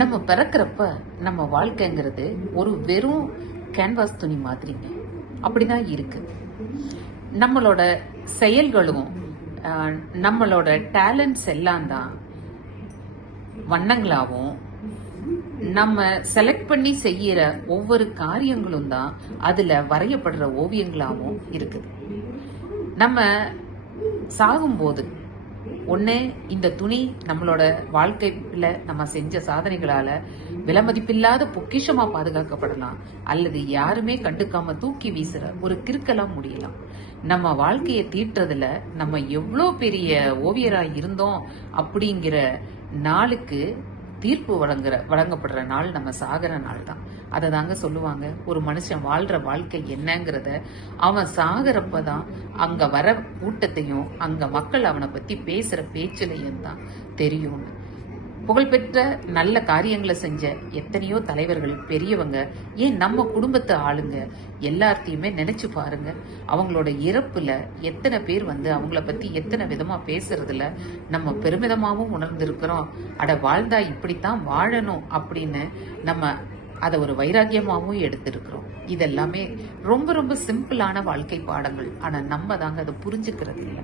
நம்ம பிறக்கிறப்ப நம்ம வாழ்க்கைங்கிறது ஒரு வெறும் கேன்வாஸ் துணி மாதிரிங்க. அப்படிதான் இருக்கு. நம்மளோட செயல்களும் நம்மளோட டேலண்ட்ஸ் எல்லாம் தான் வண்ணங்களாகவும், நம்ம செலக்ட் பண்ணி செய்யற ஒவ்வொரு காரியங்களும் தான் அதுல வரையப்படுற ஓவியங்களாகவும் இருக்குது. நம்ம சாகும்போது ஒண்ணு இந்த துணி நம்மளோட வாழ்க்கையில நம்ம செஞ்ச சாதனைகளால விலைமதிப்பில்லாத பொக்கிஷமா பாதுகாக்கப்படலாம், அல்லது யாருமே கண்டுக்காம தூக்கி வீசுற ஒரு கிறுக்கலா முடியலாம். நம்ம வாழ்க்கையை தீட்டுறதுல நம்ம எவ்வளோ பெரிய ஓவியரா இருந்தோம் அப்படிங்கிற நாளுக்கு தீர்ப்பு வழங்கப்படுற நாள் நம்ம சாகிற நாள் தான். அதை தாங்க சொல்லுவாங்க, ஒரு மனுஷன் வாழ்ற வாழ்க்கை என்னங்கிறத அவன் சாகிறப்பதான் அங்க வர கூட்டத்தையும் அங்க மக்கள் அவனை பத்தி பேசுற பேச்சுலையும் தான் தெரியும்னு. புகழ்பெற்ற நல்ல காரியங்களை செஞ்ச எத்தனையோ தலைவர்கள், பெரியவங்க, ஏன் நம்ம குடும்பத்தை ஆளுங்க எல்லாத்தையுமே நினைச்சு பாருங்க. அவங்களோட இறப்புல எத்தனை பேர் அவங்கள பத்தி எத்தனை விதமா பேசுறதுல நம்ம பெருமிதமாவும் உணர்ந்திருக்கிறோம். அட வாழ்ந்தா இப்படித்தான் வாழணும் அப்படின்னு நம்ம அதை ஒரு வைராக்கியமாவும் எடுத்திருக்கிறோம். இதெல்லாமே ரொம்ப ரொம்ப சிம்பிளான வாழ்க்கை பாடங்கள். ஆனா நம்ம தாங்க அதை புரிஞ்சுக்கிறது இல்லை.